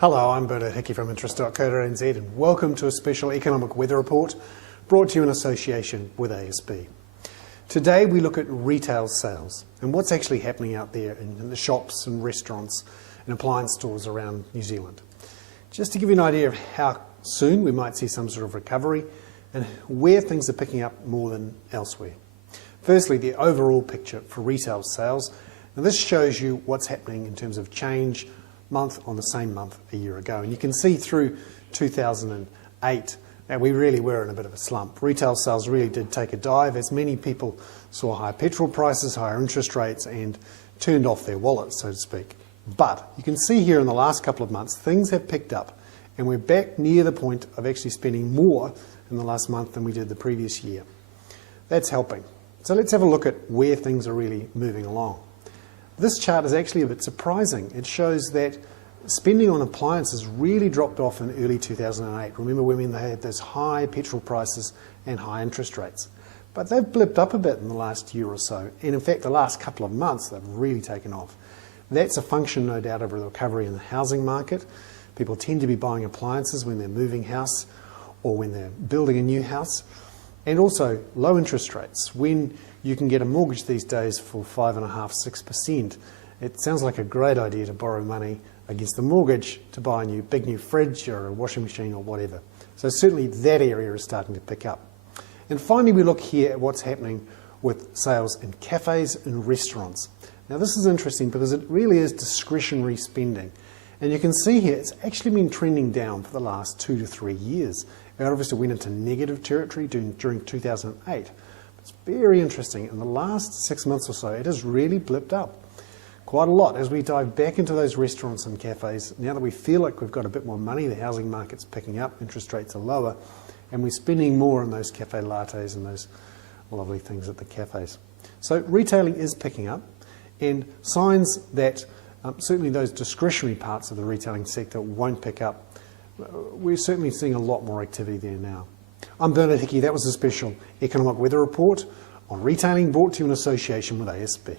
Hello, I'm Bernard Hickey from interest.co.nz and welcome to a special economic weather report brought to you in association with ASB. Today we look at retail sales and what's actually happening out there in the shops and restaurants and appliance stores around New Zealand. Just to give you an idea of how soon we might see some sort of recovery and where things are picking up more than elsewhere. Firstly, the overall picture for retail sales. Now this shows you what's happening in terms of change month on the same month a year ago. And you can see through 2008 that we really were in a bit of a slump. Retail sales really did take a dive as many people saw higher petrol prices, higher interest rates and turned off their wallets, so to speak. But you can see here in the last couple of months things have picked up and we're back near the point of actually spending more in the last month than we did the previous year. That's helping. So let's have a look at where things are really moving along. This chart is actually a bit surprising. It shows that spending on appliances really dropped off in early 2008. Remember when they had those high petrol prices and high interest rates. But they've blipped up a bit in the last year or so. And in fact, the last couple of months, they've really taken off. That's a function, no doubt, of a recovery in the housing market. People tend to be buying appliances when they're moving house or when they're building a new house. And also low interest rates. When you can get a mortgage these days for 5.5%, 6%, it sounds like a great idea to borrow money against the mortgage to buy a big new fridge or a washing machine or whatever. So certainly that area is starting to pick up. And finally we look here at what's happening with sales in cafes and restaurants. Now this is interesting because it really is discretionary spending. And you can see here it's actually been trending down for the last 2 to 3 years. It obviously went into negative territory during 2008. It's very interesting. In the last 6 months or so, it has really blipped up quite a lot as we dive back into those restaurants and cafes. Now that we feel like we've got a bit more money, the housing market's picking up, interest rates are lower, and we're spending more on those cafe lattes and those lovely things at the cafes. So retailing is picking up, and signs that certainly those discretionary parts of the retailing sector won't pick up. We're certainly seeing a lot more activity there now. I'm Bernard Hickey. That was a special economic weather report on retailing brought to you in association with ASB.